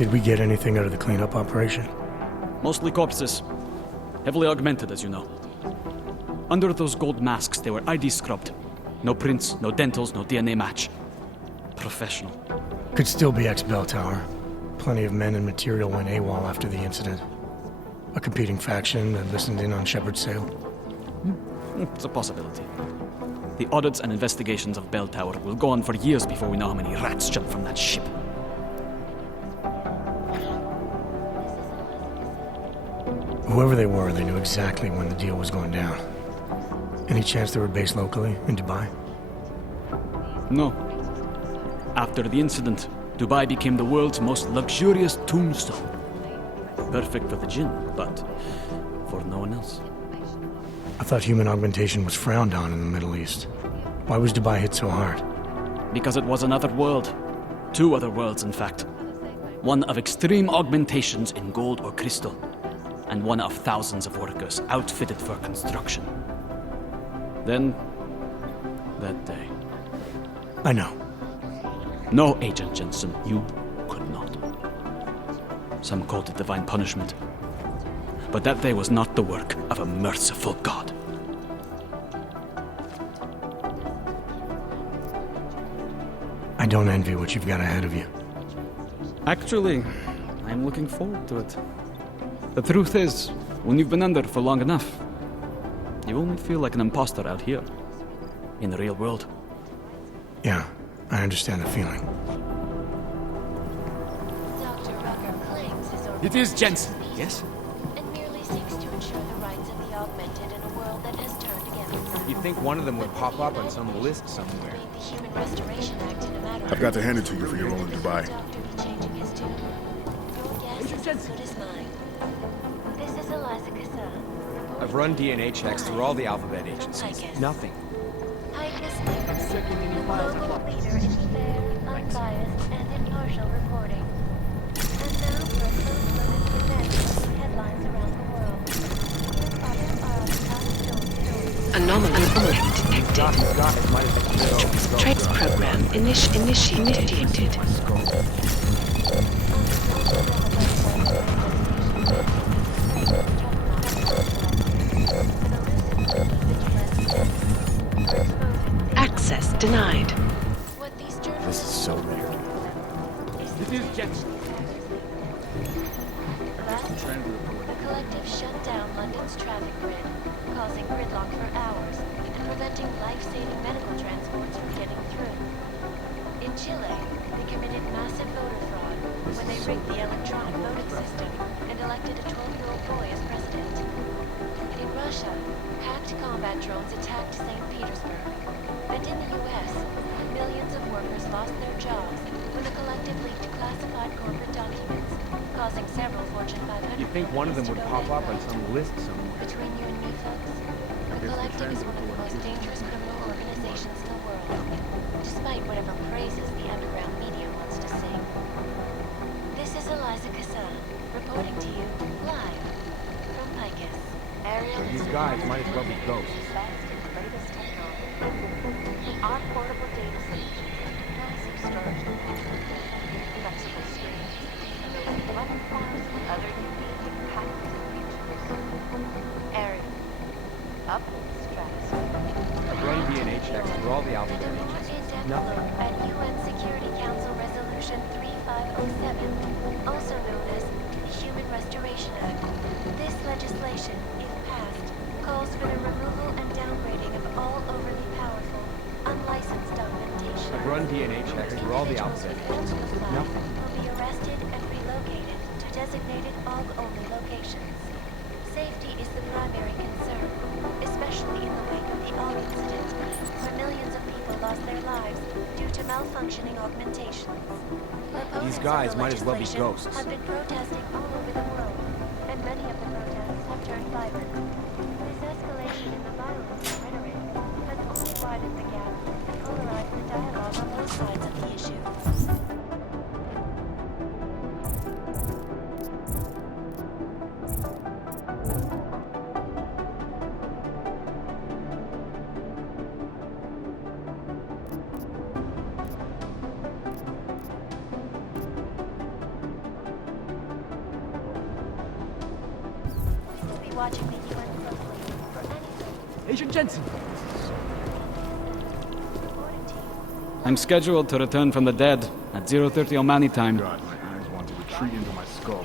Did we get anything out of the cleanup operation? Mostly corpses. Heavily augmented, as you know. Under those gold masks, they were ID scrubbed. No prints, no dentals, no DNA match. Professional. Could still be ex-Bell Tower. Plenty of men and material went AWOL after the incident. A competing faction that listened in on Shepard's sale. It's a possibility. The audits and investigations of Bell Tower will go on for years before we know how many rats jumped from that ship. Whoever they were, they knew exactly when the deal was going down. Any chance they were based locally, in Dubai? No. After the incident, Dubai became the world's most luxurious tombstone. Perfect for the jinn, but for no one else. I thought human augmentation was frowned on in the Middle East. Why was Dubai hit so hard? Because it was another world. Two other worlds, in fact. One of extreme augmentations in gold or crystal, and one of thousands of workers outfitted for construction. Then, that day. I know. No, Agent Jensen, you could not. Some called it divine punishment. But that day was not the work of a merciful God. I don't envy what you've got ahead of you. Actually, I'm looking forward to it. The truth is, when you've been under for long enough, you only feel like an imposter out here, in the real world. Yeah, I understand the feeling. Dr. Rucker claims his It is Jensen, yes? and merely seeks to ensure the rights of the augmented in a world that has turned against them. You'd think one of them would pop up on some list somewhere. Made the Human Restoration Act in a matter of I've got to hand it to you for your role in the Dubai. doctor be changing his tune. Your guess is as good as mine. This is Eliza Kassan. I've run DNA checks through all the alphabet agencies. Nothing. Tightness News, the global leader in fair, unbiased, and impartial reporting. And now for a close look at the events making headlines around the world. Here are the top stories. Anomaly detected. Trace program initiated. Access denied. What these This is journalists so weird. It is Jensen. last week, the collective shut down London's traffic grid, causing gridlock for hours and preventing life-saving medical transports from getting through. In Chile, they committed massive voter fraud when they rigged the electronic voting system and elected a 12-year-old boy as president. In Russia, hacked combat drones attacked St. Petersburg. And in the US, millions of workers lost their jobs when the collective leaked classified corporate documents, causing several Fortune 500 You'd think one of them would companies to pop go up on bankrupt. some list somewhere. Between you and me, folks, the collective is one of the most dangerous criminal organizations in the world, despite whatever praises the underground media wants to sing. This is Eliza Kassan, reporting to you live from Picus. Ariel These guys might as well be ghosts. best and latest technology. Our portable data solutions, massive storage capacity, flexible screens, and over 1,000 other unique patents and features. Ariel, up in the stratosphere. I've run DNA checks through all the And alphabet a more agencies. in-depth Nothing. look at UN Security Council Resolution 3507, also known as the Human Restoration Act. This legislation, if passed, calls for the removal and downgrading of all overly powerful, unlicensed augmentation. I've run DNA checks through all the alphabet Individuals who fail to agencies. comply Nothing. will be arrested and relocated to designated AUG-only locations. Safety is the primary concern, especially in the wake of the AUG incident, where millions of people lost their lives due to malfunctioning augmentations. Opponents of guys the might as well be legislation ghosts. have been protesting all over the world, and many of the protests have turned violent. This escalation in the violence and rhetoric has only widened the gap and polarized the dialogue on both sides of the issue. watching the UN closely for anything. Agent Jensen! Reporting to you. I'm scheduled to return from the dead at 0:30 Omani time. God, my eyes want to retreat into my skull.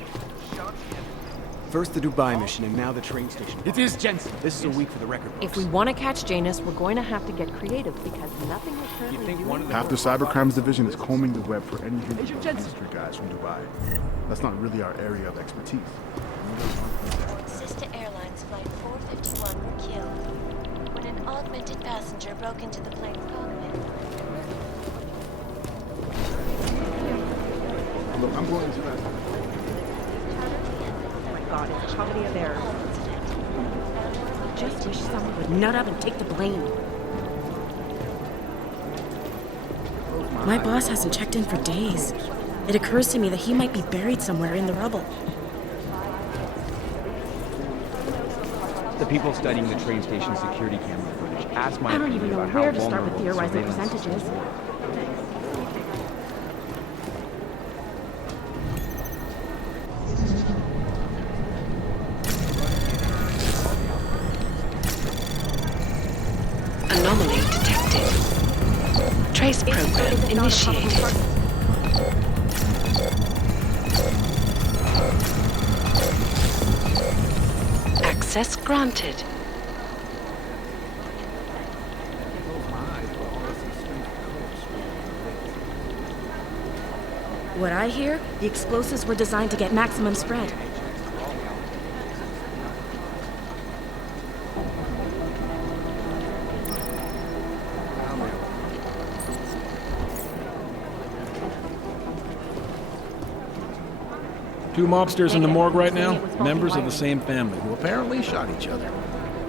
First the Dubai mission, and now the train station. It is Jensen! This is a week for the record books. If we want to catch Janus, we're going to have to get creative because nothing we're currently You think doing... one of the Half the cybercrimes division is combing the web for any hint Agent of Jensen. mystery guys from Dubai. That's not really our area of expertise. On Sister Airlines Flight 451 were killed when an augmented passenger broke into the plane's cockpit. Look, I'm going as fast. Oh my god, it's a comedy of errors. Just wish someone would nut up and take the blame. My boss hasn't checked in for days. It occurs to me that he might be buried somewhere in the rubble. The people studying the train station security camera footage asked my I don't even opinion know about how where to start with vulnerable theorizing surveillance percentages. systems were. Anomaly detected. Trace program initiated. Access granted. What I hear, the explosives were designed to get maximum spread. Two mobsters in the morgue right now, members of the same family, who apparently shot each other.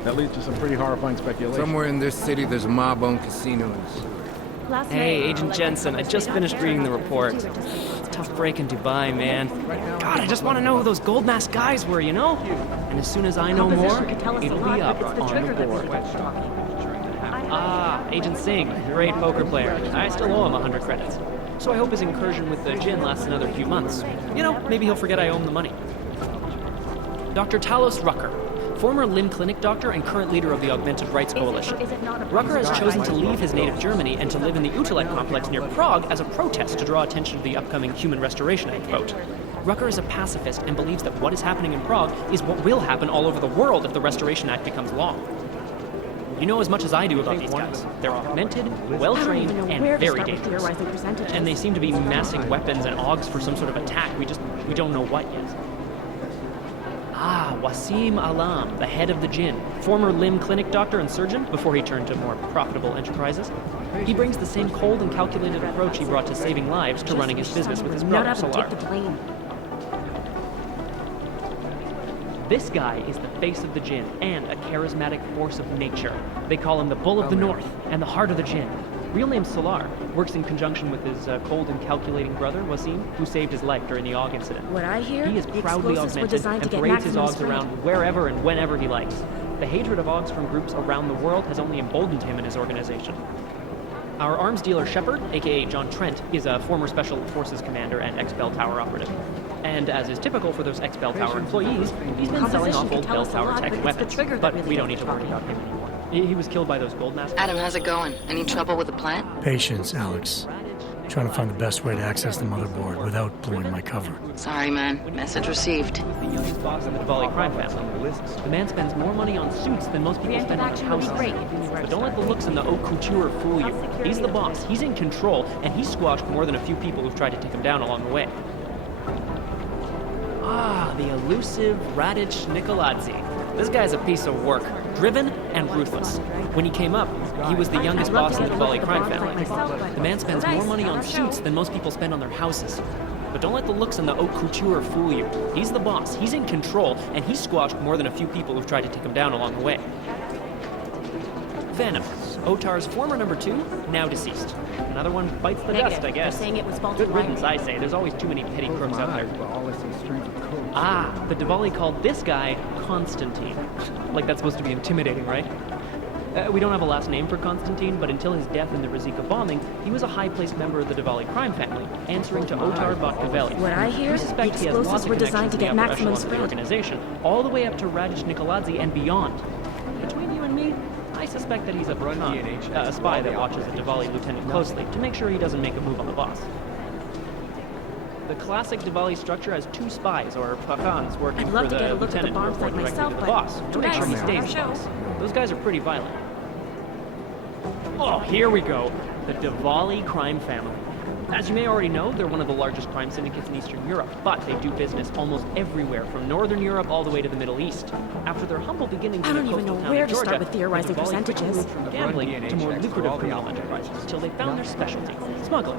That leads to some pretty horrifying speculation. Somewhere in this city, there's a mob-owned casino in the sewer. Hey, Agent Jensen, I just finished reading the report. It's a tough break in Dubai, man. God, I just want to know who those gold mask guys were, you know? And as soon as I know more, Composition could tell us a it'll lot, be up but it's the on trigger the that board. makes us talking. Ah, Agent Singh, great poker player. I still owe him 100 credits. So I hope his incursion with the gin lasts another few months. You know, maybe he'll forget I owe him the money. Dr. Talos Rucker, former limb clinic doctor and current leader of the Augmented Rights Coalition. Rucker has chosen to leave his native Germany and to live in the Utrecht complex near Prague as a protest to draw attention to the upcoming Human Restoration Act vote. Rucker is a pacifist and believes that what is happening in Prague is what will happen all over the world if the Restoration Act becomes law. You know as much as I do about these guys. They're augmented, well-trained, and very dangerous. And they seem to be massing weapons and augs for some sort of attack. We don't know what yet. Ah, Wasim Alam, the head of the Jinn, former limb clinic doctor and surgeon before he turned to more profitable enterprises. He brings the same cold and calculated approach he brought to saving lives to running his business with his brother, Solar. This guy is the face of the Jinn and a charismatic force of nature. They call him the Bull of the North and the Heart of the Jinn. Real name Solar, works in conjunction with his cold and calculating brother, Wasim, who saved his life during the AUG incident. What I hear, He is the proudly explosives were augmented designed to and get parades his maximum AUGs spread. around wherever and whenever he likes. The hatred of AUGs from groups around the world has only emboldened him and his organization. Our arms dealer Shepard, aka John Trent, is a former Special Forces commander and ex-Bell Tower operative. And as is typical for those ex-Bell Tower employees, he's been selling off old Bell Tower tech weapons. But we don't need to worry about him anymore. He was killed by those gold masks. Adam, how's it going? Any trouble with the plant? Patience, Alex. Trying to find the best way to access the motherboard without blowing my cover. Sorry, man. Message received. The youngest boss in the Diwali crime family. The man spends more money on suits than most people spend on houses. But don't let the looks and the haute couture fool you. He's the boss, he's in control, and he's squashed more than a few people who've tried to take him down along the way. Ah, the elusive Radic Nikoladze. This guy's a piece of work, driven and ruthless. When he came up, he was the youngest boss in the Diwali crime family. The man spends more money on suits than most people spend on their houses. But don't let the looks and the haute couture fool you. He's the boss, he's in control, and he's squashed more than a few people who've tried to take him down along the way. Venom, Otar's former number 2, now deceased. Another one bites the dust, I guess. Good riddance, I say. There's always too many petty crooks out there. Ah, the Diwali called this guy Constantine. Like that's supposed to be intimidating, right? We don't have a last name for Constantine, but until his death in the Rizika bombing, he was a high-placed member of the Diwali crime family, answering to Otar Botkavelli. What I hear, We suspect the he has lots explosives of were designed to connections get in the upper maximum echelons of the spread. organization, all the way up to Rajesh Nikoladze and beyond. Between you and me, I suspect that he's a Pathan, a spy that watches a Diwali lieutenant closely to make sure he doesn't make a move on the boss. The classic Diwali structure has 2 spies, or Pathans, working I'd love for to the get a look at the lieutenant bomb report site directly myself, to the but boss to make sure he dragons, stays the our boss. Those guys are pretty violent. Oh, here we go. The Diwali crime family. As you may already know, they're one of the largest crime syndicates in Eastern Europe, but they do business almost everywhere, from Northern Europe all the way to the Middle East. After their humble beginnings I in don't the even coastal know town where of to start Georgia, with theorizing the Diwali quickly percentages. moved from gambling to more lucrative criminal enterprises until they found their specialty, smuggling,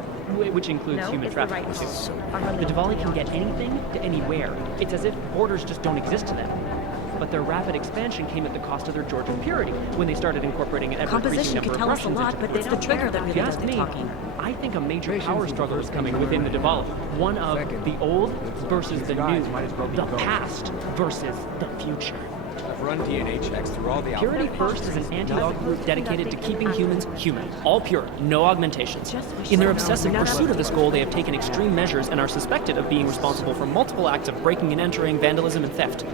which includes human trafficking too. The Diwali can get anything to anywhere. It's as if borders just don't exist to them. But their rapid expansion came at the cost of their Georgian purity when they started incorporating an ever-increasing Composition number could of tell us a Russians lot, into but it's the trigger that If really you does ask the me, talking. I think a major power struggle is coming within the Diwali. One of the old versus the new, the past versus the future. I've run DNA checks through all the Purity First is an anti-aug group dedicated to keeping humans human, all pure, no augmentations. In their obsessive pursuit of this goal, they have taken extreme measures and are suspected of being responsible for multiple acts of breaking and entering, vandalism, and theft.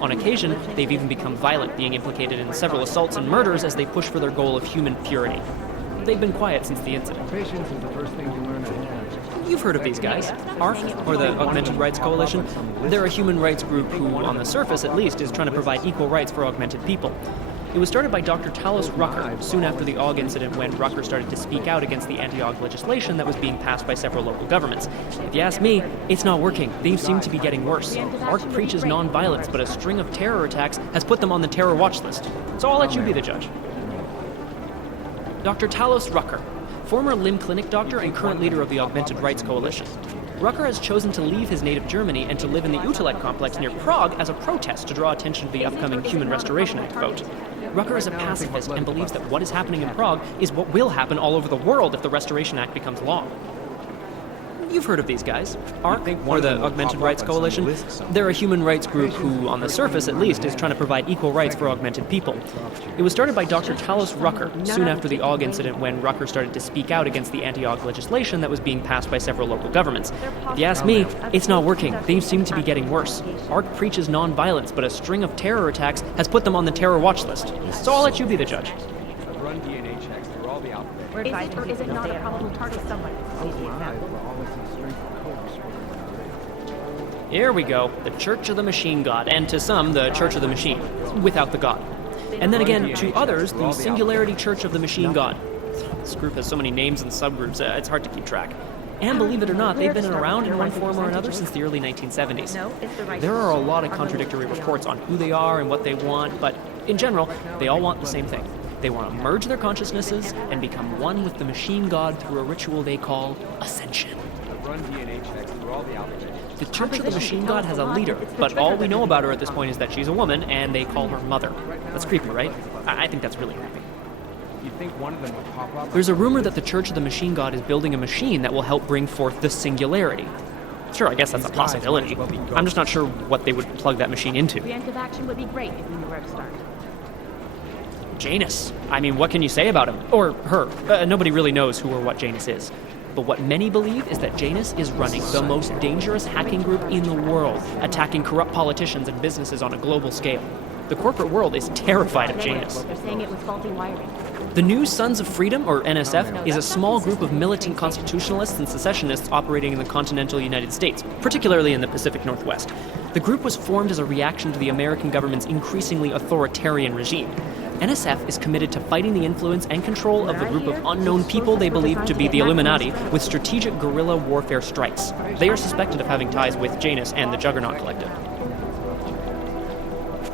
On occasion, they've even become violent, being implicated in several assaults and murders as they push for their goal of human purity. They've been quiet since the incident. Patience is the first thing you learn to have. You've heard of these guys. ARC, or the Augmented Rights Coalition. They're a human rights group who, on the surface at least, is trying to provide equal rights for augmented people. It was started by Dr. Talos Rucker soon after the AUG incident, when Rucker started to speak out against the anti-AUG legislation that was being passed by several local governments. If you ask me, it's not working. Things seem to be getting worse. ARC preaches non-violence, but a string of terror attacks has put them on the terror watch list. So I'll let you be the judge. Dr. Talos Rucker, former limb clinic doctor and current leader of the Augmented Rights Coalition. Rucker has chosen to leave his native Germany and to live in the Utelek complex near Prague as a protest to draw attention to the upcoming Human Restoration Act vote. Rucker is a pacifist and believes that what is happening in Prague is what will happen all over the world if the Restoration Act becomes law. You've heard of these guys. ARC, or the Augmented Rights Coalition. They're a human rights group who, on the surface at least, is trying to provide equal rights for augmented people. It was started by Dr. Talos Rucker soon after the AUG incident, when Rucker started to speak out against the anti-AUG legislation that was being passed by several local governments. If you ask me, it's not working. Things seem to be getting worse. ARC preaches non-violence, but a string of terror attacks has put them on the terror watch list. So I'll let you be the judge. I've run DNA checks through all the outlets. Is it or is it not a probable target? Somebody. Here we go, the Church of the Machine God, and to some, the Church of the Machine, without the God. And then again, to others, the Singularity Church of the Machine God. This group has so many names and subgroups, it's hard to keep track. And believe it or not, they've been around in one form or another since the early 1970s. There are a lot of contradictory reports on who they are and what they want, but in general, they all want the same thing. They want to merge their consciousnesses and become one with the Machine God through a ritual they call Ascension. I've run DNA checks through all the outlets. The Church of the Machine God has a leader, but all we know about her at this point is that she's a woman, and they call her Mother. That's creepy, right? I think that's really creepy. You'd think one of them would pop up. There's a rumor that the Church of the Machine God is building a machine that will help bring forth the Singularity. Sure, I guess that's a possibility. I'm just not sure what they would plug that machine into. Preemptive action would be great if we knew where to start. Janus. I mean, what can you say about him? Or her. Nobody really knows who or what Janus is. But what many believe is that Janus is running the most dangerous hacking group in the world, attacking corrupt politicians and businesses on a global scale. The corporate world is terrified of Janus. They're saying it was faulty wiring. The New Sons of Freedom, or NSF, is a small group of militant constitutionalists and secessionists operating in the continental United States, particularly in the Pacific Northwest. The group was formed as a reaction to the American government's increasingly authoritarian regime. NSF is committed to fighting the influence and control of the group of unknown people they believe to be the Illuminati with strategic guerrilla warfare strikes. They are suspected of having ties with Janus and the Juggernaut Collective.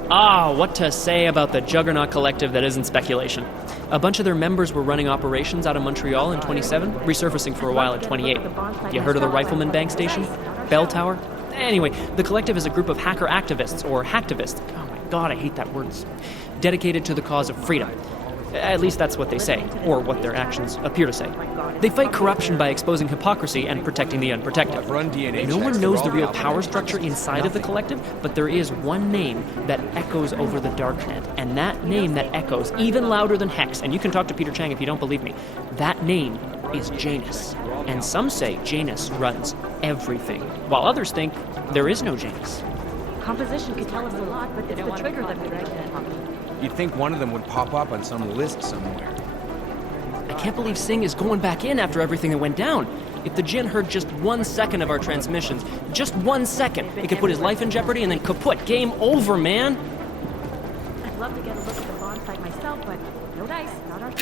What to say about the Juggernaut Collective that isn't speculation. A bunch of their members were running operations out of Montreal in 27, resurfacing for a while in 28. You heard of the Rifleman Bank Station? Bell Tower? Anyway, the collective is a group of hacker activists, or hacktivists. Oh my god, I hate that word. Dedicated to the cause of freedom. At least that's what they say, or what their actions appear to say. They fight corruption by exposing hypocrisy and protecting the unprotected. I've run DNA No checks one through knows all the real alphabet power letters. structure inside of the collective, but there is one name that echoes over the darknet. And that name that echoes even louder than Hex, and you can talk to Peter Chang if you don't believe me, that name is Janus. And some say Janus runs everything, while others think there is no Janus. Composition could tell us a lot, but it's the trigger that we like to talk. You'd think one of them would pop up on some list somewhere. I can't believe Singh is going back in after everything that went down. If the Jinn heard just 1 second of our transmissions, just 1 second, it could put his life in jeopardy and then kaput. Game over, man. I'd love to get a look at the bond site myself, but no dice, not our...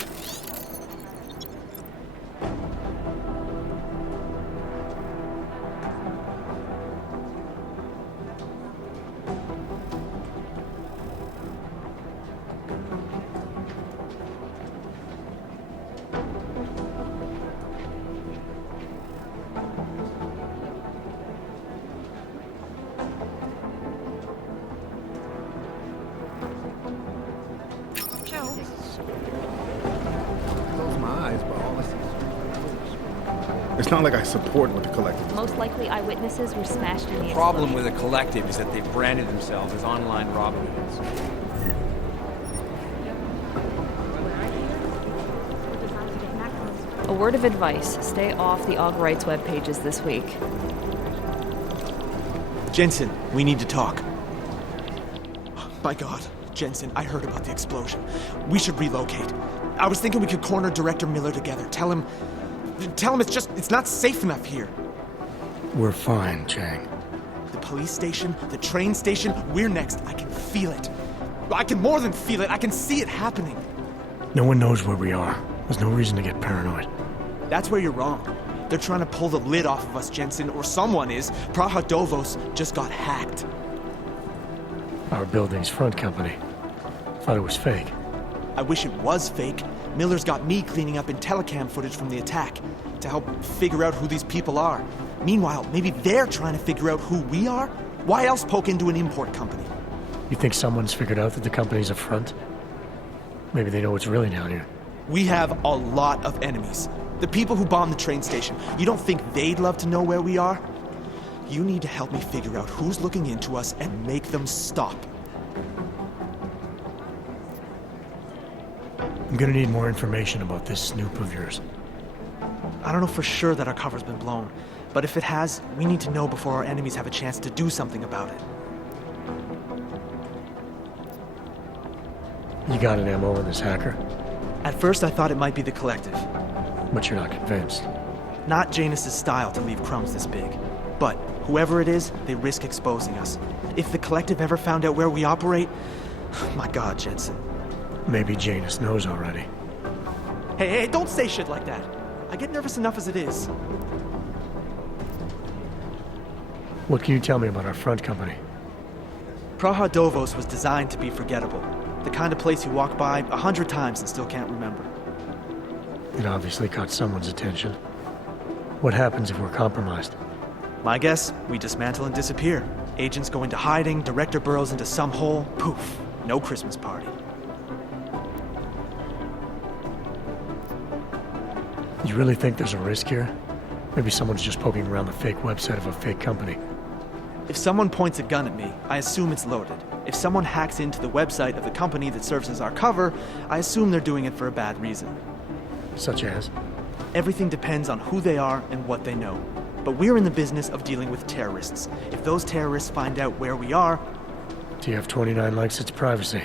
Close my eyes, but all I see is... It's not like I support what the collective. Most likely eyewitnesses were smashed in the The problem with the collective is that they've branded themselves as online Robin Hoods. A word of advice, stay off the Aug Rights web pages this week. Jensen, we need to talk. My God, Jensen, I heard about the explosion. We should relocate. I was thinking we could corner Director Miller together. Tell him it's not safe enough here. We're fine, Chang. The police station, the train station, we're next. I can feel it. I can more than feel it. I can see it happening. No one knows where we are. There's no reason to get paranoid. That's where you're wrong. They're trying to pull the lid off of us, Jensen, or someone is. Praha Dovos just got hacked. Our building's front company. Thought it was fake. I wish it was fake. Miller's got me cleaning up IntelliCam footage from the attack to help figure out who these people are. Meanwhile, maybe they're trying to figure out who we are? Why else poke into an import company? You think someone's figured out that the company's a front? Maybe they know what's really down here. We have a lot of enemies. The people who bombed the train station. You don't think they'd love to know where we are? You need to help me figure out who's looking into us and make them stop. I'm gonna need more information about this snoop of yours. I don't know for sure that our cover's been blown, but if it has, we need to know before our enemies have a chance to do something about it. You got an MO on this hacker? At first I thought it might be the collective. But you're not convinced. Not Janus's style to leave crumbs this big. But whoever it is, they risk exposing us. If the collective ever found out where we operate... My God, Jensen. Maybe Janus knows already. Hey, don't say shit like that. I get nervous enough as it is. What can you tell me about our front company? Praha Dovos was designed to be forgettable. The kind of place you walk by 100 times and still can't remember. It obviously caught someone's attention. What happens if we're compromised? My guess, we dismantle and disappear. Agents go into hiding, Director burrows into some hole, poof, no Christmas party. You really think there's a risk here? Maybe someone's just poking around the fake website of a fake company. If someone points a gun at me, I assume it's loaded. If someone hacks into the website of the company that serves as our cover, I assume they're doing it for a bad reason. Such as? Everything depends on who they are and what they know. But we're in the business of dealing with terrorists. If those terrorists find out where we are... TF-29 likes its privacy.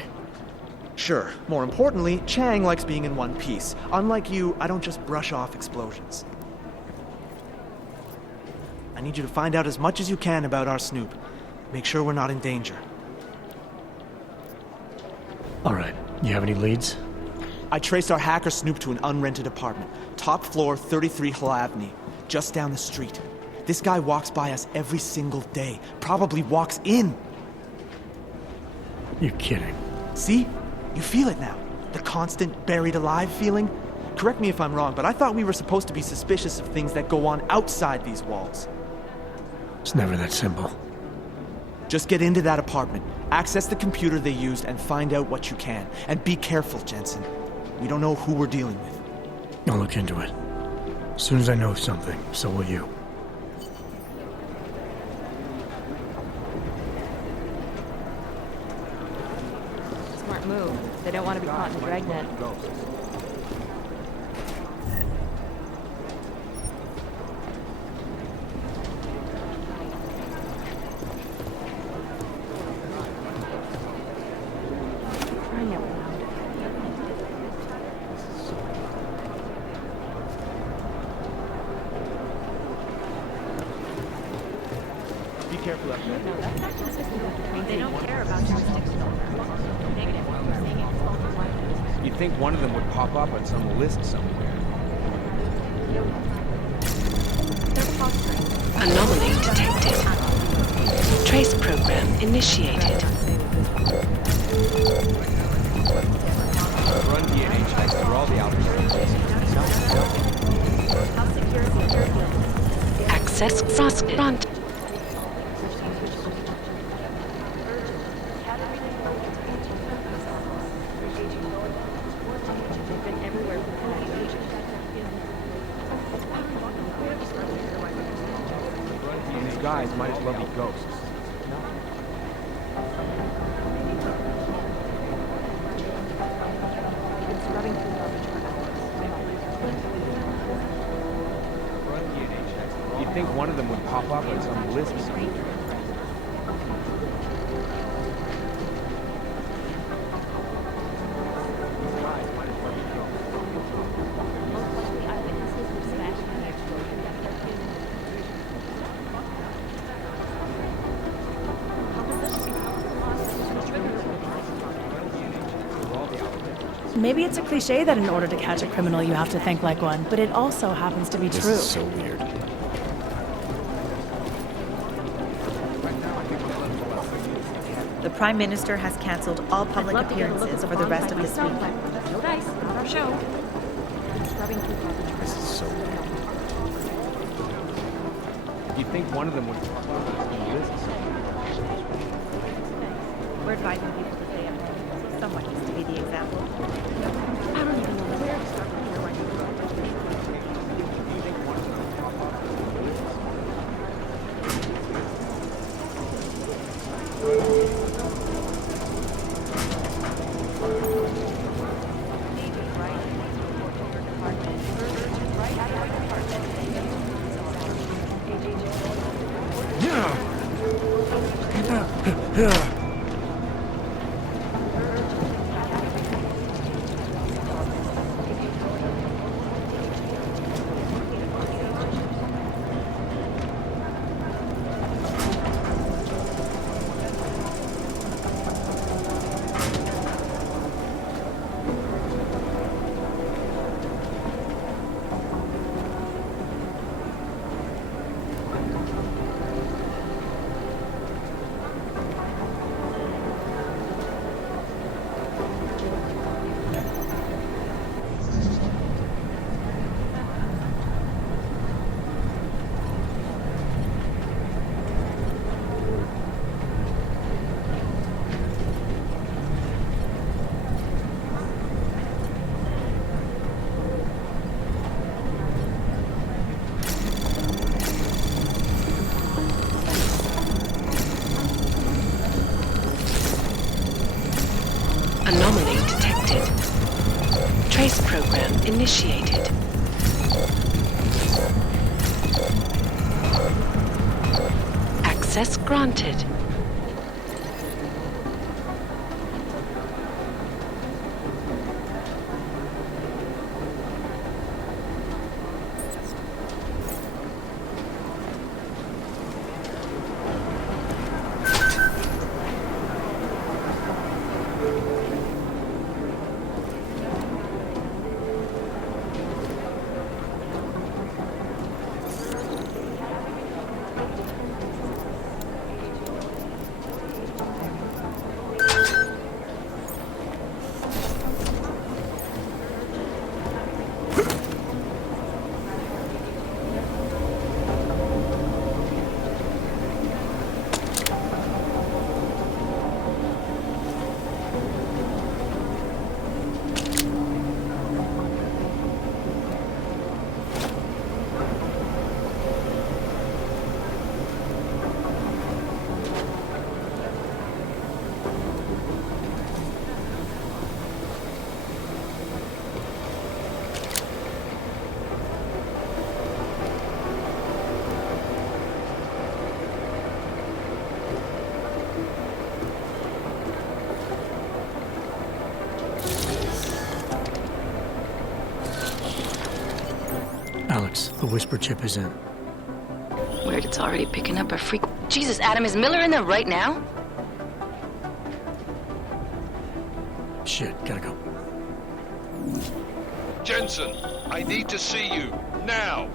Sure. More importantly, Chang likes being in one piece. Unlike you, I don't just brush off explosions. I need you to find out as much as you can about our snoop. Make sure we're not in danger. All right. You have any leads? I traced our hacker snoop to an unrented apartment. Top floor, 33 Hlavny. Just down the street. This guy walks by us every single day. Probably walks in. You're kidding. See? You feel it now. The constant buried alive feeling. Correct me if I'm wrong, but I thought we were supposed to be suspicious of things that go on outside these walls. It's never that simple. Just get into that apartment, access the computer they used, and find out what you can. And be careful, Jensen. We don't know who we're dealing with. I'll look into it. As soon as I know something, so will you. Smart move. They don't want to be caught in the dragnet. Crying out loud. Be careful up there. No, that's not consistent with the They don't care about jurisdictional. Negative. You're saying it's faulty white. You'd think one of them would pop up on some list somewhere. They're fostering. Anomaly detected. Trace program initiated. Run DNH checks through all the outer stages. How secure is the airfield? Access granted. They've been everywhere for the past week. And these guys might as well be ghosts. They've been scrubbing through garbage for Run DNH checks. You'd think one of them would pop up on some list somewhere. Eyewitnesses were smashed in the explosion. Maybe it's a cliche that in order to catch a criminal you have to think like one, but it also happens to be true. This is so weird. The Prime Minister has cancelled all public I'd love to get a look appearances at for the rest of bonfire this week. myself, but no dice, not our show. They've been scrubbing through garbage. This is so weird. You'd think one of them would pop up on some list somewhere. We're advising people to stay at home, so someone needs to be the example. I don't even know where to start from here right now. Anomaly detected. Trace program initiated. Access granted. Alex, the whisper chip is in. Weird, it's already picking up a freak. Jesus, Adam, is Miller in there right now? Shit, gotta go. Jensen, I need to see you, now!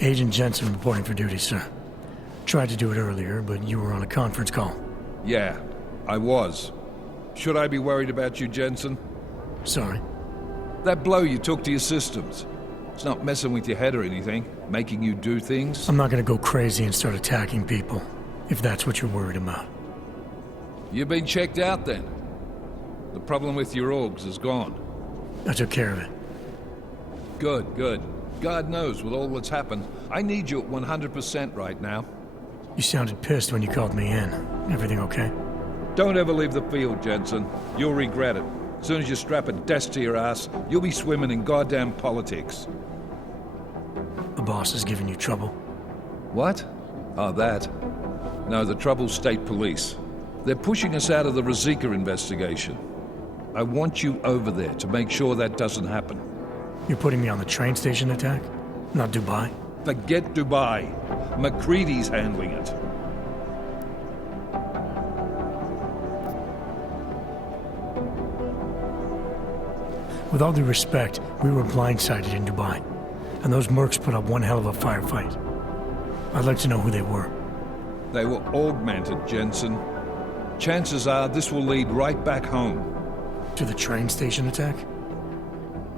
Agent Jensen reporting for duty, sir. Tried to do it earlier, but you were on a conference call. Yeah, I was. Should I be worried about you, Jensen? Sorry. That blow you took to your systems. It's not messing with your head or anything, making you do things? I'm not gonna go crazy and start attacking people, if that's what you're worried about. You've been checked out then. The problem with your orgs is gone. I took care of it. Good, good. God knows, with all that's happened, I need you at 100% right now. You sounded pissed when you called me in. Everything okay? Don't ever leave the field, Jensen. You'll regret it. As soon as you strap a desk to your ass, you'll be swimming in goddamn politics. The boss is giving you trouble? What? Oh, that. No, the trouble's state police. They're pushing us out of the Rosika investigation. I want you over there to make sure that doesn't happen. You're putting me on the train station attack? Not Dubai? Forget Dubai. McCready's handling it. With all due respect, we were blindsided in Dubai, and those mercs put up one hell of a firefight. I'd like to know who they were. They were augmented, Jensen. Chances are this will lead right back home. To the train station attack?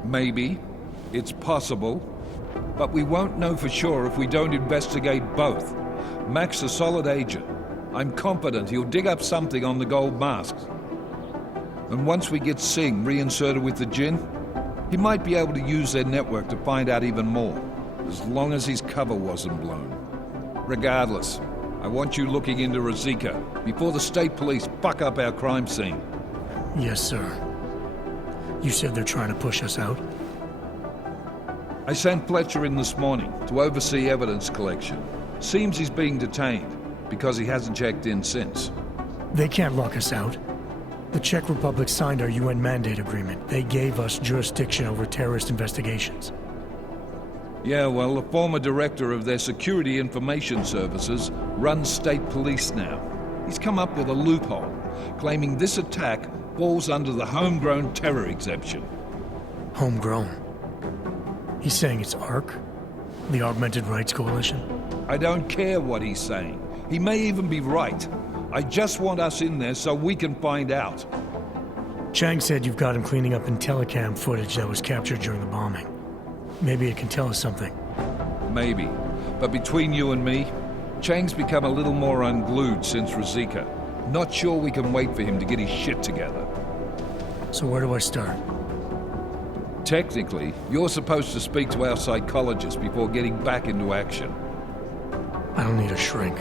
Maybe. It's possible. But we won't know for sure if we don't investigate both. Mac's a solid agent. I'm confident he'll dig up something on the gold masks. And once we get Singh reinserted with the Jinn, he might be able to use their network to find out even more, as long as his cover wasn't blown. Regardless, I want you looking into Rosika before the state police fuck up our crime scene. Yes, sir. You said they're trying to push us out? I sent Fletcher in this morning to oversee evidence collection. Seems he's being detained, because he hasn't checked in since. They can't lock us out. The Czech Republic signed our UN mandate agreement. They gave us jurisdiction over terrorist investigations. Yeah, well, the former director of their security information services runs state police now. He's come up with a loophole, claiming this attack falls under the homegrown terror exemption. Homegrown? He's saying it's ARC? The Augmented Rights Coalition? I don't care what he's saying. He may even be right. I just want us in there so we can find out. Chang said you've got him cleaning up Intellicam footage that was captured during the bombing. Maybe it can tell us something. Maybe. But between you and me, Chang's become a little more unglued since Rosika. Not sure we can wait for him to get his shit together. So where do I start? Technically, you're supposed to speak to our psychologist before getting back into action. I don't need a shrink.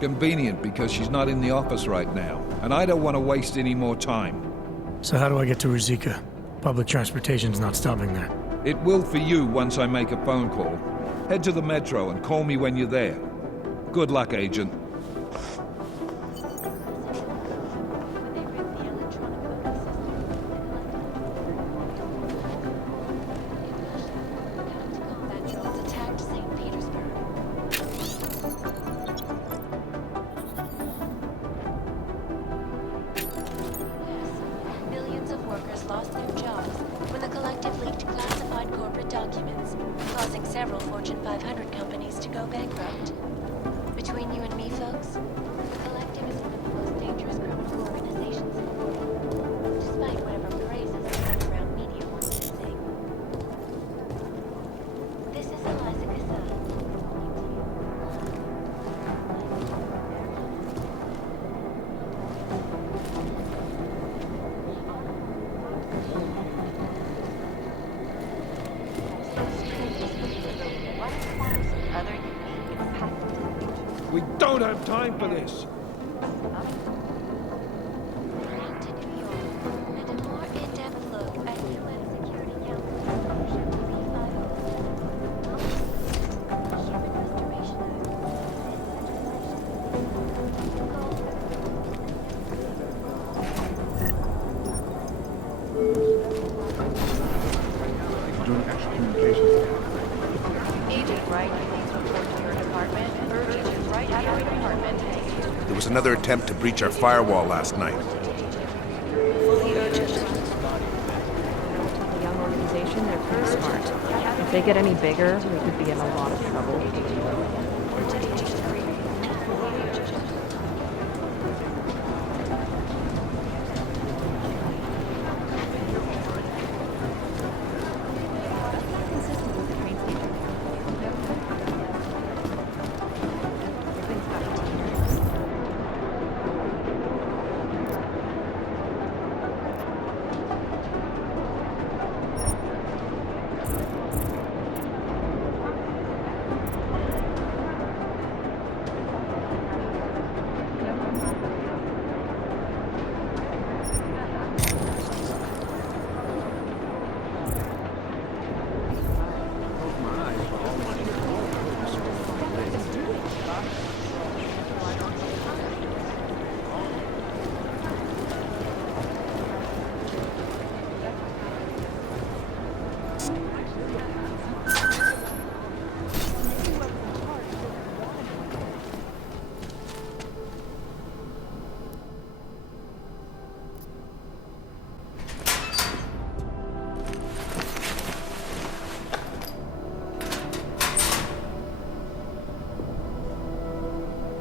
Convenient because she's not in the office right now, and I don't want to waste any more time. So how do I get to Rosika? Public transportation's not stopping there. It will for you once I make a phone call. Head to the metro and call me when you're there. Good luck, Agent. Attacked St. Petersburg. Millions of workers lost their jobs when the collective leaked classified corporate documents, causing several Fortune 500 companies to go bankrupt. Between you and me, folks, the collective is one of the most dangerous criminal organizations in the world, despite whatever praises the underground media wants to sing. This is Eliza Cassan. We don't have time for this. And a more in-depth look at UN Security Council Resolution 350. Human Restoration Doing extra communications. Agent Wright, please report to your department. Urge Agent Wright at your department. There was another attempt to breach our firewall last night. Fully urgent. A young organization, they're pretty smart. If they get any bigger, we could be in a lot of trouble.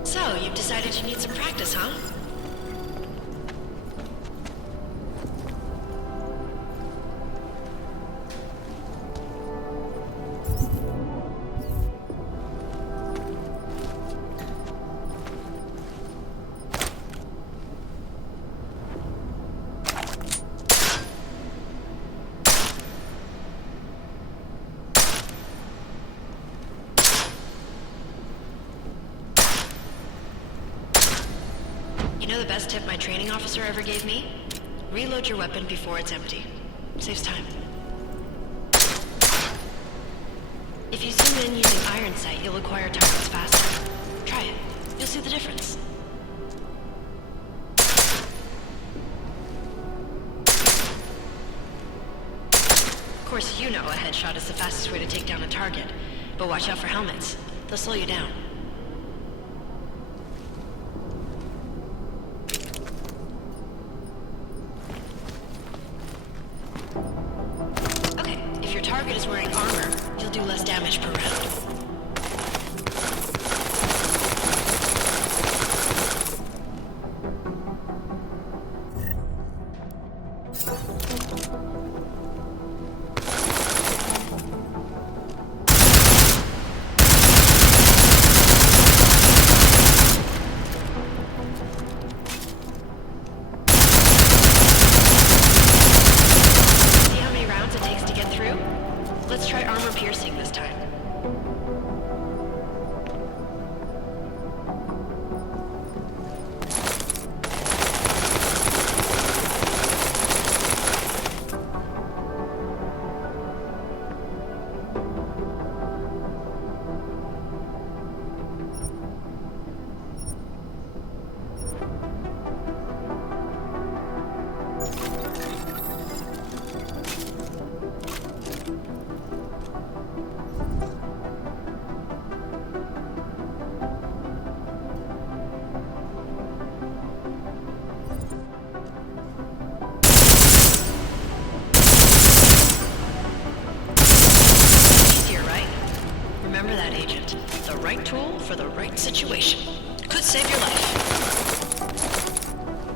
So, you've decided you need some practice, huh? You know the best tip my training officer ever gave me? Reload your weapon before it's empty. Saves time. If you zoom in using iron sight, you'll acquire targets faster. Try it. You'll see the difference. Of course, you know a headshot is the fastest way to take down a target. But watch out for helmets. They'll slow you down. If your target is wearing armor, you'll do less damage per round. Let's try armor piercing this time.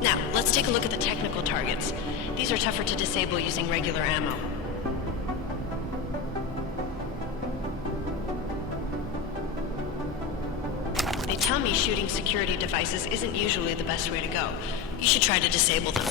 Now, let's take a look at the technical targets. These are tougher to disable using regular ammo. They tell me shooting security devices isn't usually the best way to go. You should try to disable them.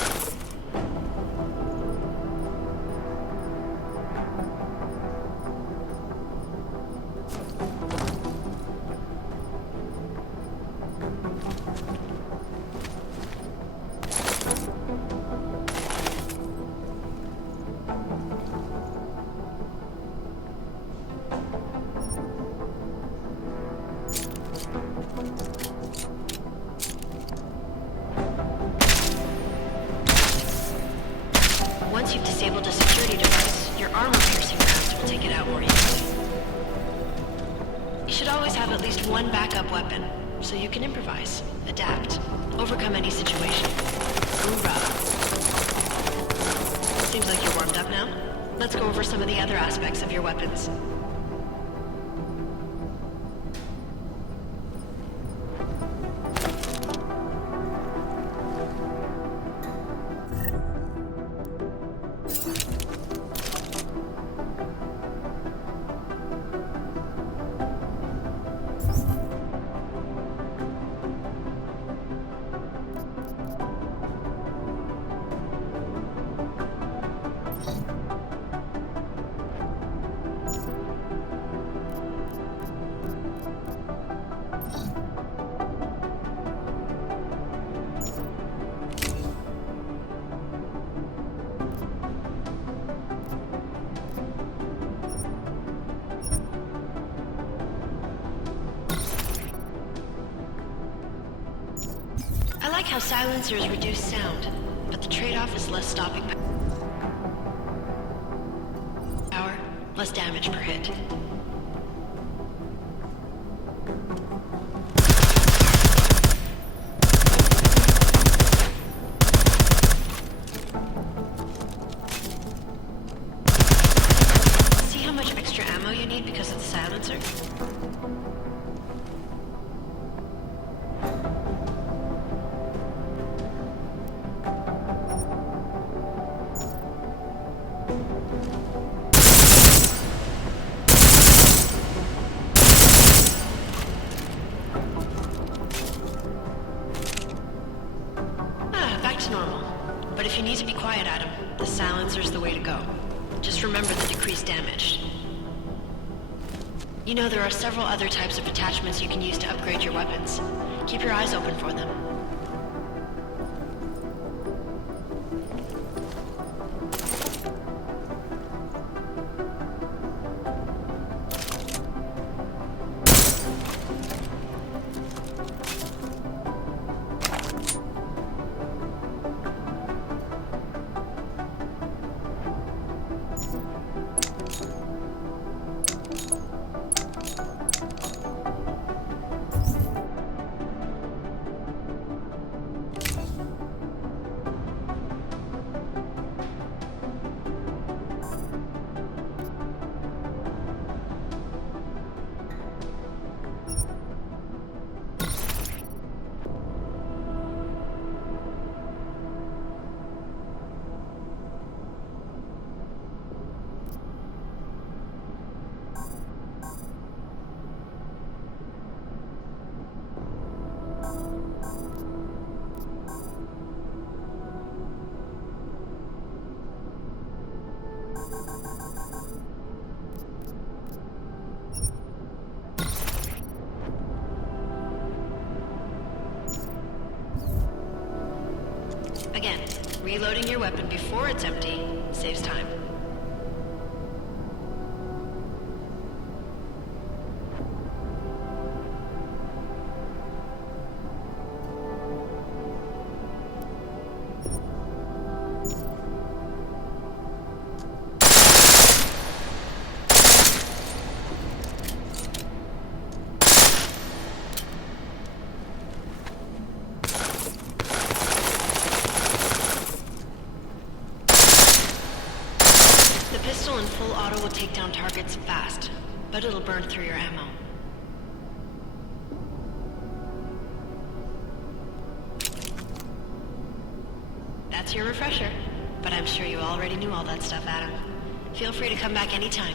Once you've disabled a security device, your armor-piercing rounds will take it out more easily. You should always have at least one backup weapon, so you can improvise, adapt, overcome any situation. Hoorah! Seems like you're warmed up now. Let's go over some of the other aspects of your weapons. I like how silencers reduce sound, but the trade-off is less stopping power, less damage per hit. See how much extra ammo you need because of the silencer? Back to normal. But if you need to be quiet, Adam, the silencer's the way to go. Just remember the decreased damage. You know there are several other types of attachments you can use to upgrade your weapons. Keep your eyes open for them. Again, reloading your weapon before it's empty saves time. The pistol in full auto will take down targets fast, but it'll burn through your ammo. That's your refresher. But I'm sure you already knew all that stuff, Adam. Feel free to come back anytime.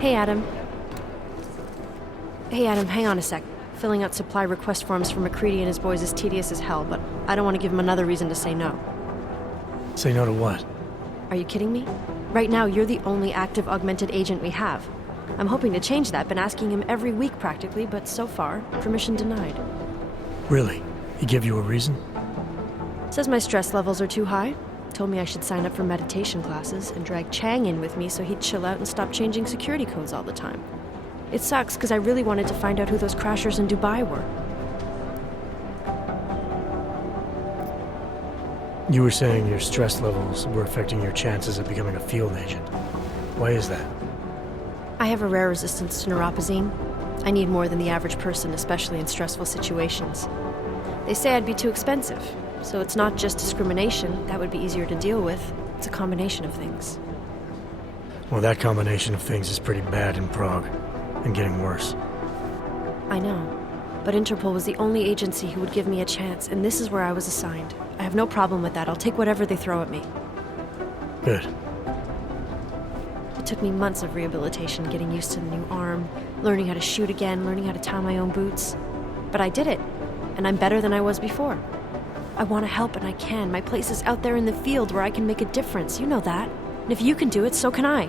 Hey, Adam. Hey, Adam, hang on a sec. Filling out supply request forms for McCready and his boys is tedious as hell, but I don't want to give him another reason to say no. Say no to what? Are you kidding me? Right now, you're the only active augmented agent we have. I'm hoping to change that, been asking him every week practically, but so far, permission denied. Really? He gave you a reason? Says my stress levels are too high. Told me I should sign up for meditation classes and drag Chang in with me so he'd chill out and stop changing security codes all the time. It sucks because I really wanted to find out who those crashers in Dubai were. You were saying your stress levels were affecting your chances of becoming a field agent. Why is that? I have a rare resistance to neuropazine. I need more than the average person, especially in stressful situations. They say I'd be too expensive, so it's not just discrimination. That would be easier to deal with. It's a combination of things. Well, that combination of things is pretty bad in Prague, and getting worse. I know, but Interpol was the only agency who would give me a chance, and this is where I was assigned. I have no problem with that. I'll take whatever they throw at me. Good. It took me months of rehabilitation, getting used to the new arm, learning how to shoot again, learning how to tie my own boots. But I did it, and I'm better than I was before. I want to help, and I can. My place is out there in the field where I can make a difference. You know that. And if you can do it, so can I.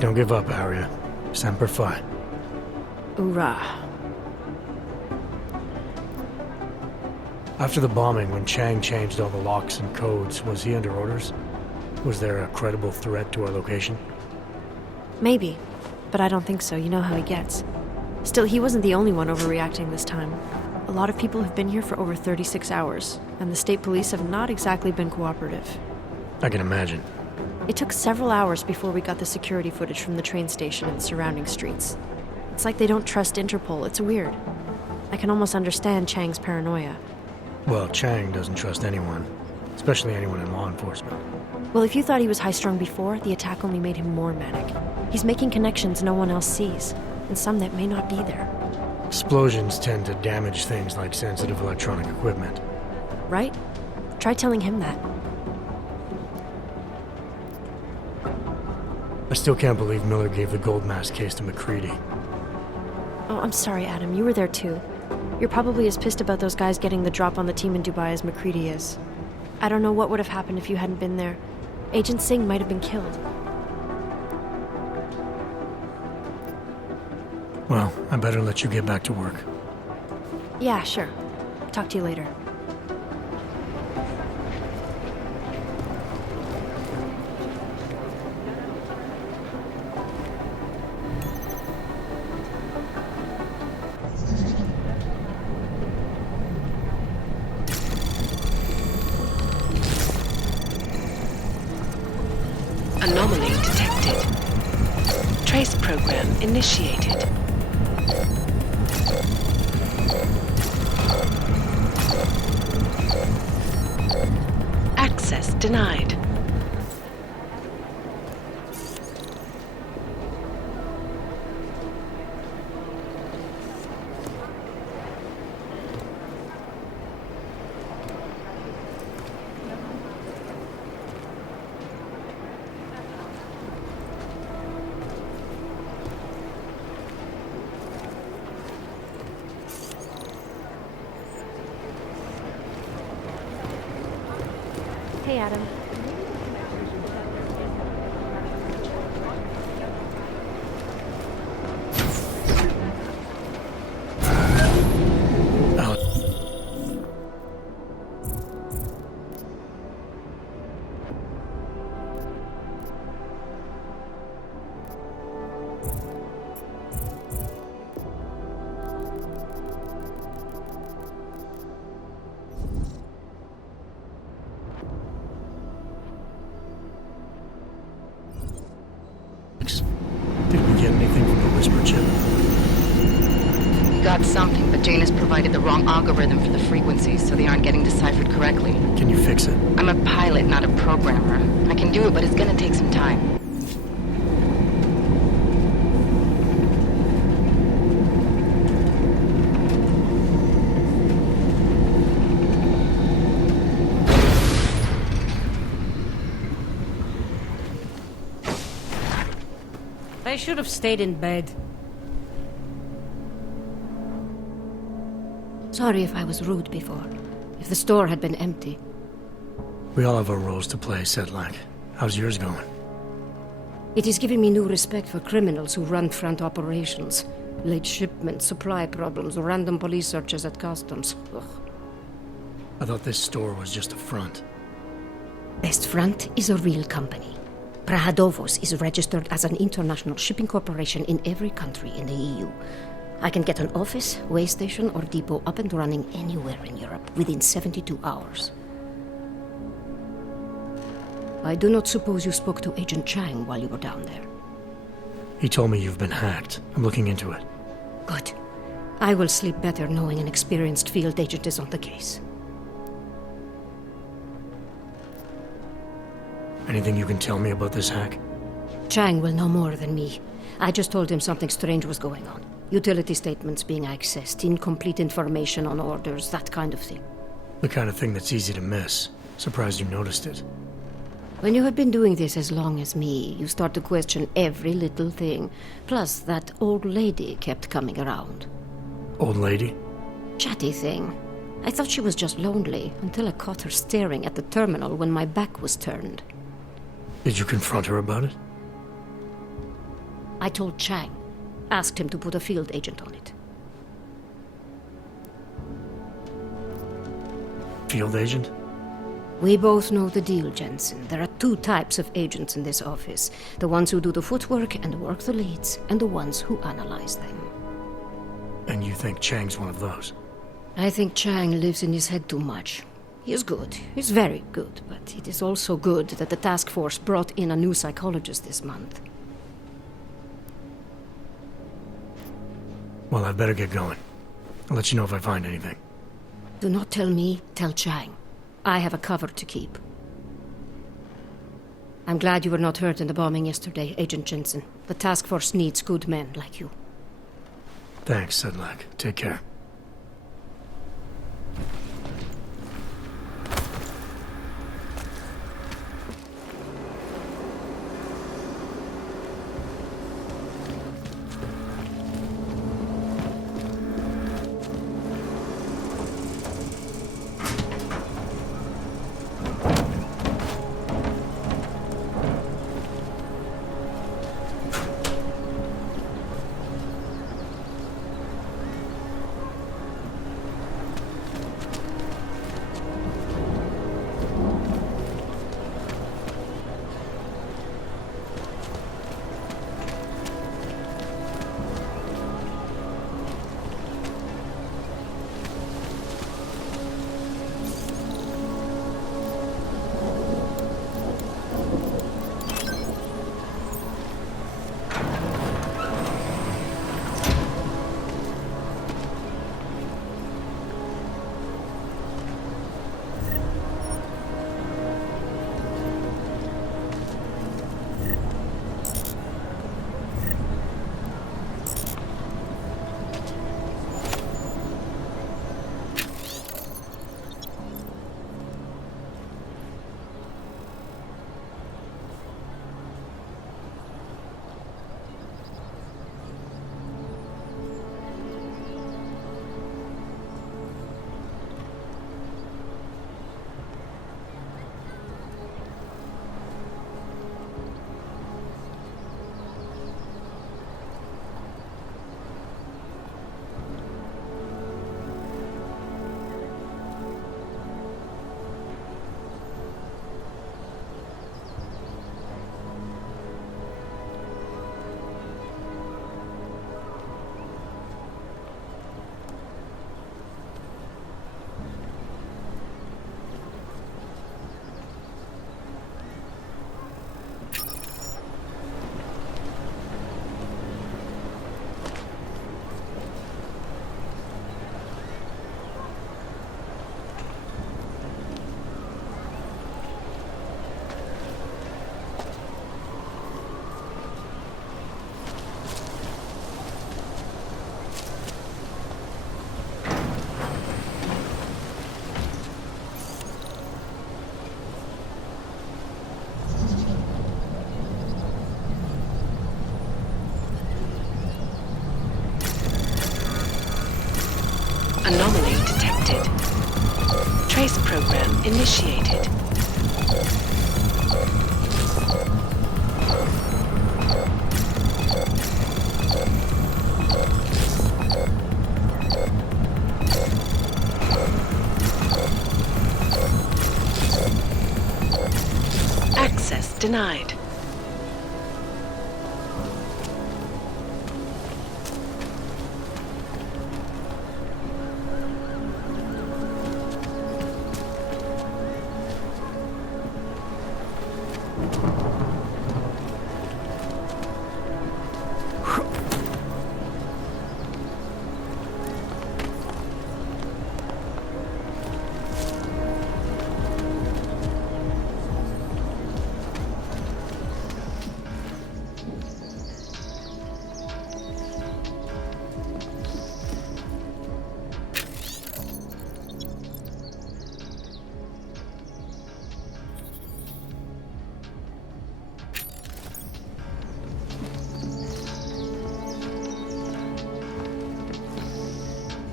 Don't give up, Arya. Semper Fi. Hoorah. After the bombing, when Chang changed all the locks and codes, was he under orders? Was there a credible threat to our location? Maybe, but I don't think so. You know how he gets. Still, he wasn't the only one overreacting this time. A lot of people have been here for over 36 hours, and the state police have not exactly been cooperative. I can imagine. It took several hours before we got the security footage from the train station and the surrounding streets. It's like they don't trust Interpol. It's weird. I can almost understand Chang's paranoia. Well, Chang doesn't trust anyone, especially anyone in law enforcement. Well, if you thought he was high-strung before, the attack only made him more manic. He's making connections no one else sees, and some that may not be there. Explosions tend to damage things like sensitive electronic equipment. Right? Try telling him that. I still can't believe Miller gave the gold mask case to McCready. Oh, I'm sorry, Adam. You were there too. You're probably as pissed about those guys getting the drop on the team in Dubai as McCready is. I don't know what would have happened if you hadn't been there. Agent Singh might have been killed. Well, I better let you get back to work. Yeah, sure. Talk to you later. Anomaly detected. Trace program initiated. Access denied. Hey, Adam. Did we get anything from the Whisper chip? We got something, but Jane has provided the wrong algorithm for the frequencies, so they aren't getting deciphered correctly. Can you fix it? I'm a pilot, not a programmer. I can do it, but it's gonna take some time. I should have stayed in bed. Sorry if I was rude before. If the store had been empty. We all have our roles to play, Sedlak. How's yours going? It is giving me new respect for criminals who run front operations. Late shipments, supply problems, random police searches at customs. Ugh. I thought this store was just a front. Best Front is a real company. Prahadovos is registered as an international shipping corporation in every country in the EU. I can get an office, way station, or depot up and running anywhere in Europe within 72 hours. I do not suppose you spoke to Agent Chang while you were down there. He told me you've been hacked. I'm looking into it. Good. I will sleep better knowing an experienced field agent is on the case. Anything you can tell me about this hack? Chang will know more than me. I just told him something strange was going on. Utility statements being accessed, incomplete information on orders, that kind of thing. The kind of thing that's easy to miss. Surprised you noticed it. When you have been doing this as long as me, you start to question every little thing. Plus, that old lady kept coming around. Old lady? Chatty thing. I thought she was just lonely, until I caught her staring at the terminal when my back was turned. Did you confront her about it? I told Chang. Asked him to put a field agent on it. Field agent? We both know the deal, Jensen. There are two types of agents in this office. The ones who do the footwork and work the leads, and the ones who analyze them. And you think Chang's one of those? I think Chang lives in his head too much. He is good. He's very good. But it is also good that the task force brought in a new psychologist this month. Well, I'd better get going. I'll let you know if I find anything. Do not tell me, tell Chang. I have a cover to keep. I'm glad you were not hurt in the bombing yesterday, Agent Jensen. The task force needs good men like you. Thanks, Sedlak. Take care. initiated. Access denied.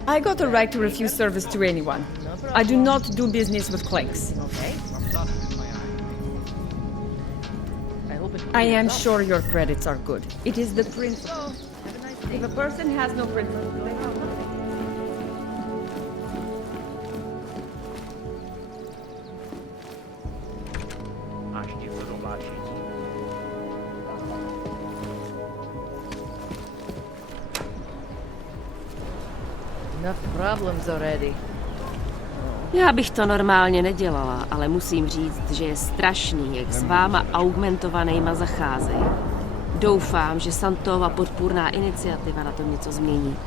I got a right to refuse service to anyone. I do not do business with clanks. I am sure your credits are good. It is the principle. If a person has no principles, they have nothing. Enough problems already. Já bych to normálně nedělala, ale musím říct, že je strašný, jak s váma augmentovanejma zacházejí. Doufám, že Santova podpůrná iniciativa na tom něco změní.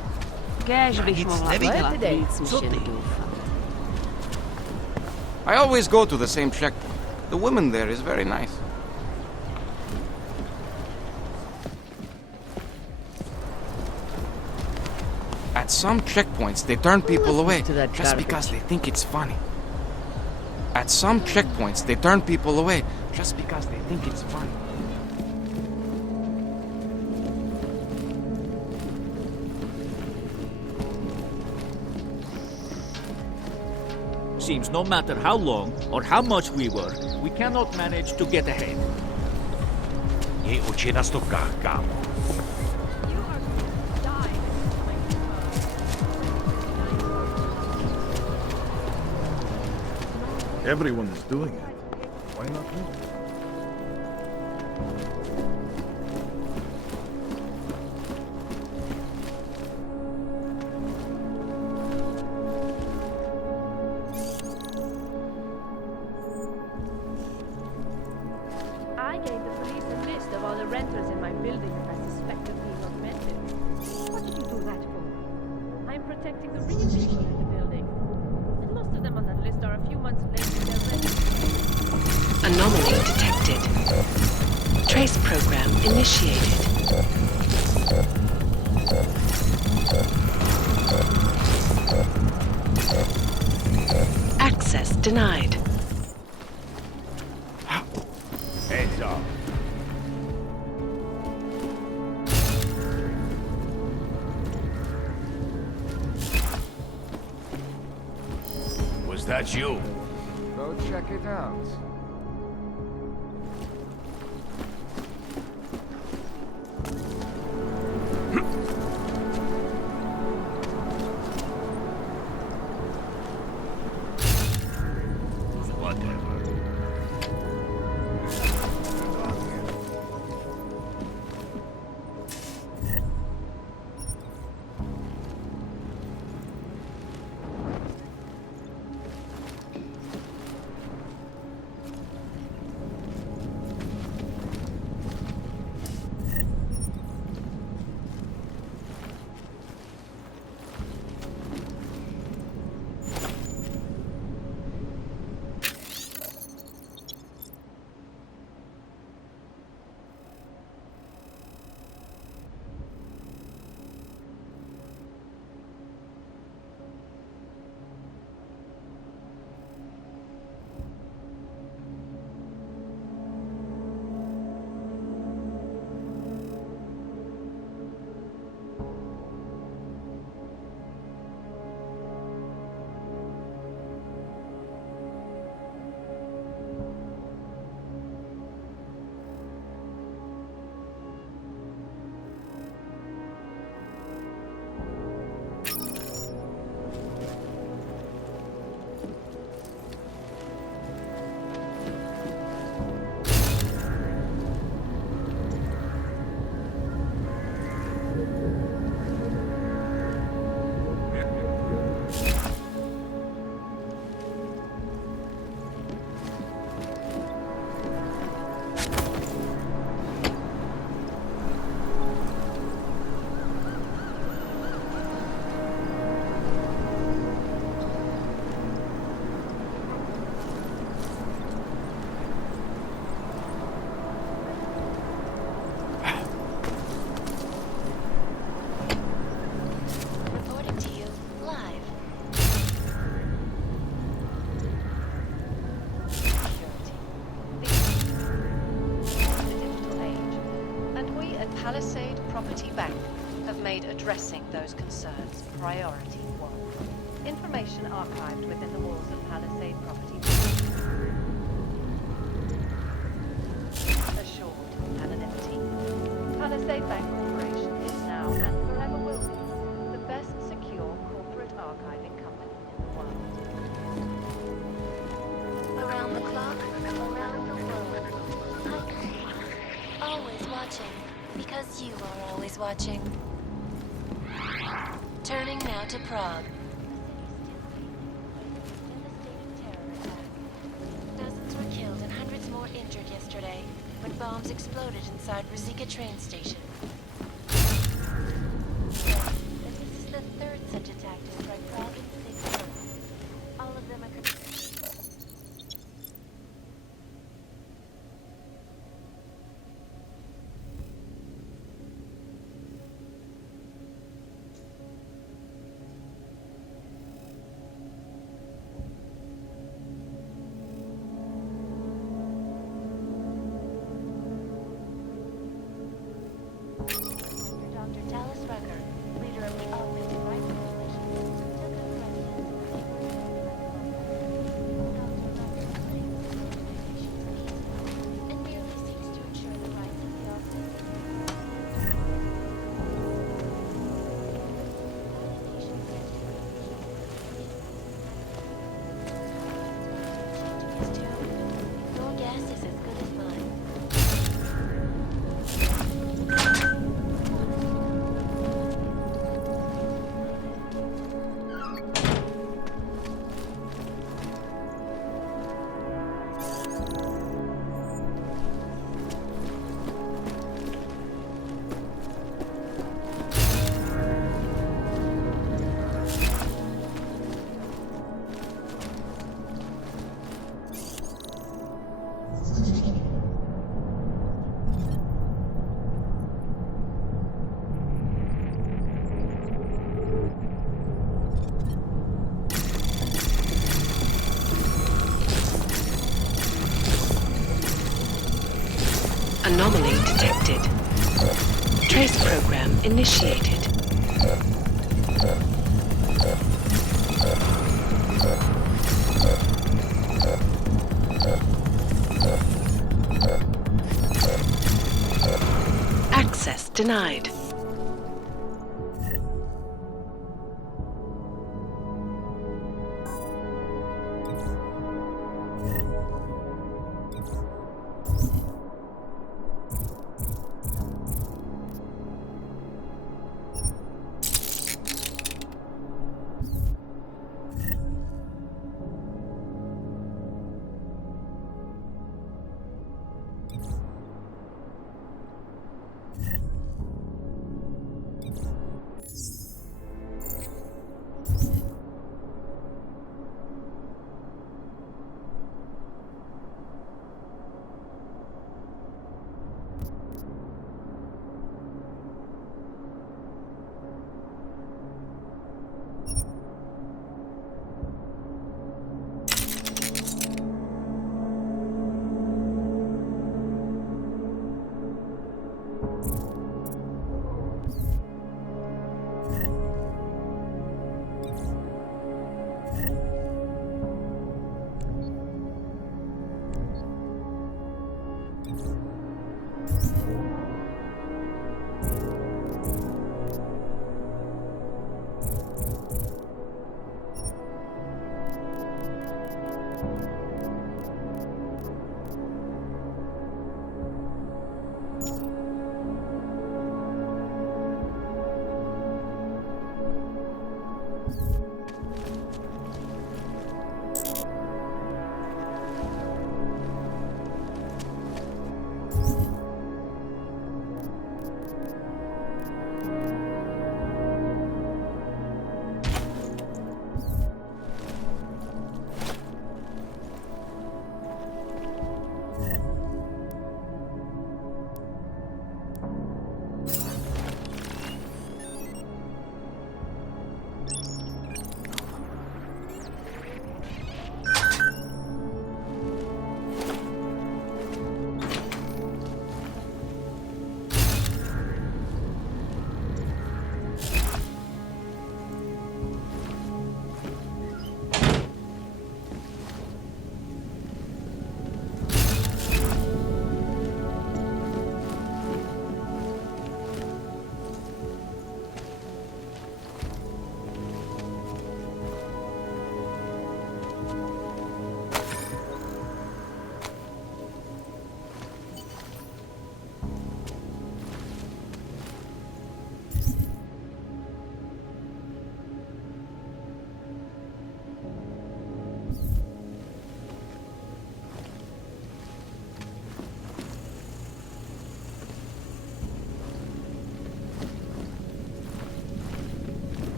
Kéž bych mohla udělat víc, než jen doufat. I always go to the same checkpoint. The woman there is very nice. At some checkpoints, they turn people away just because they think it's funny. At some checkpoints, they turn people away just because they think it's funny. Seems no matter how long or how much we work, we cannot manage to get ahead. Jej oči na stopkách, kámo. Everyone is doing it. Why not me? I gave the police a list of all the renters in my building that I suspect of being augmented. What did you do that for? I'm protecting the real people in the building. And most of them on that list are a few months late with their rent. Anomaly detected. Trace program initiated. Access denied. Heads up. Was that you? Go check it out. Palisade Property Bank have made addressing those concerns priority 1. Information archived within the walls of Palisade Property Bank. Assured anonymity. Palisade Bank Corporation is now and forever will be the best secure corporate archiving company in the world. Around the clock, around the world. Always watching, because you are always watching. Turning now to Prague. Dozens were killed and hundreds more injured yesterday when bombs exploded inside Rizika train station. This is the third such attack to strike Prague in 6 months. All of them occurred. Dr. Dallas Rucker, leader of the Augmented Rights Coalition, took up residence and merely seeks to ensure the rights of the Your guess is as good as mine. Anomaly detected. Trace program initiated. Access denied.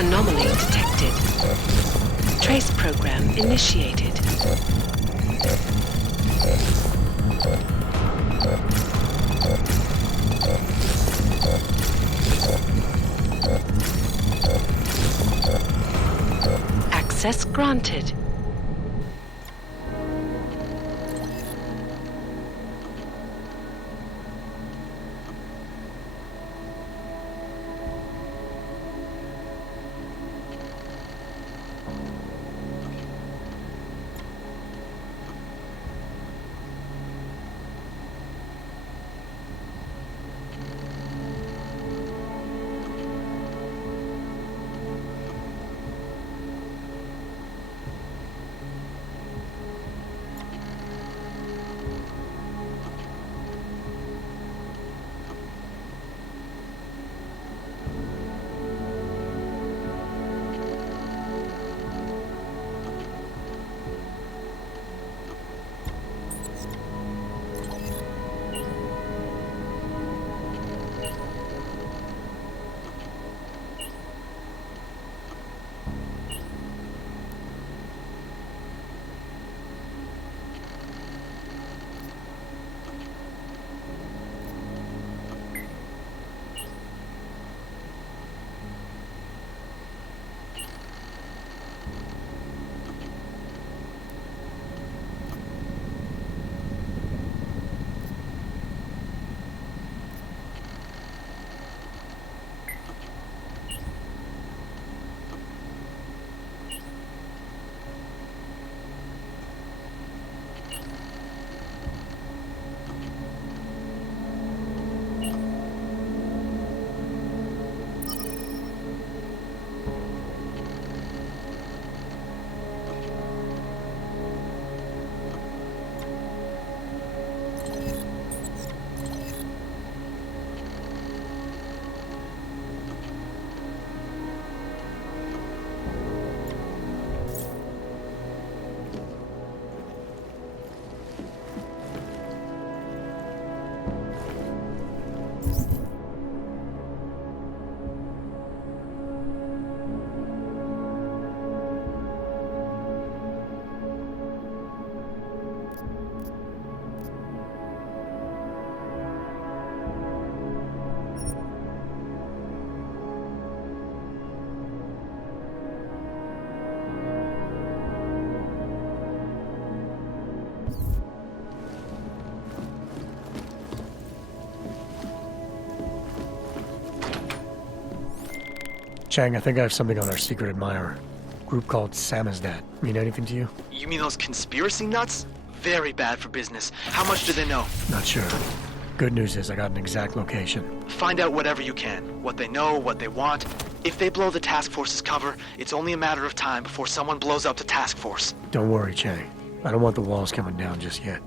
Anomaly detected. Trace program initiated. Access granted. Chang, I think I have something on our secret admirer. Group called Samizdat. Mean anything to you? You mean those conspiracy nuts? Very bad for business. How much do they know? Not sure. Good news is I got an exact location. Find out whatever you can. What they know, what they want. If they blow the task force's cover, it's only a matter of time before someone blows up the task force. Don't worry, Chang. I don't want the walls coming down just yet.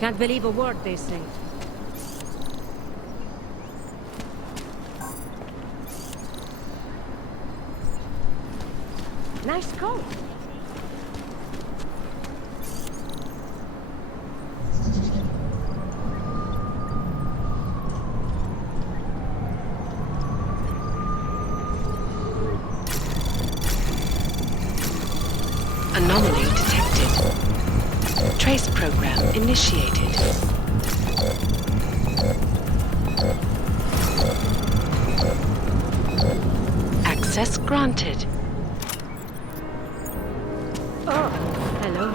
Can't believe a word they say. Nice coat. Anomaly detected. Trace program initiated. Access granted. Oh, hello.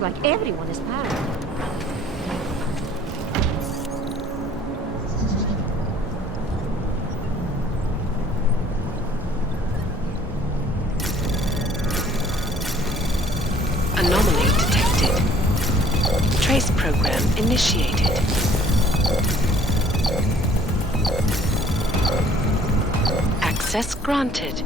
Like everyone is paranoid. Anomaly detected. Trace program initiated. Access granted.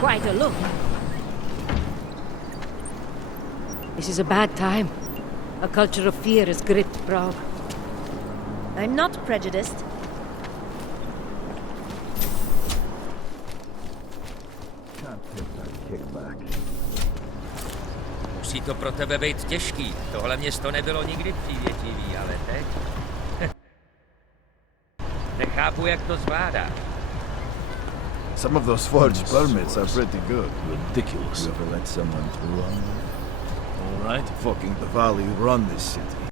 Quite a look. This is a bad time. A culture of fear has gripped Prague. I'm not prejudiced. Musí to pro tebe být těžký. Tohle město nebylo nikdy přívětivý, ale teď... Nechápu, jak to zvládá. Some of those forged permits are pretty good. Ridiculous. You ever let someone through on them? All right. Fucking the Valley run this city.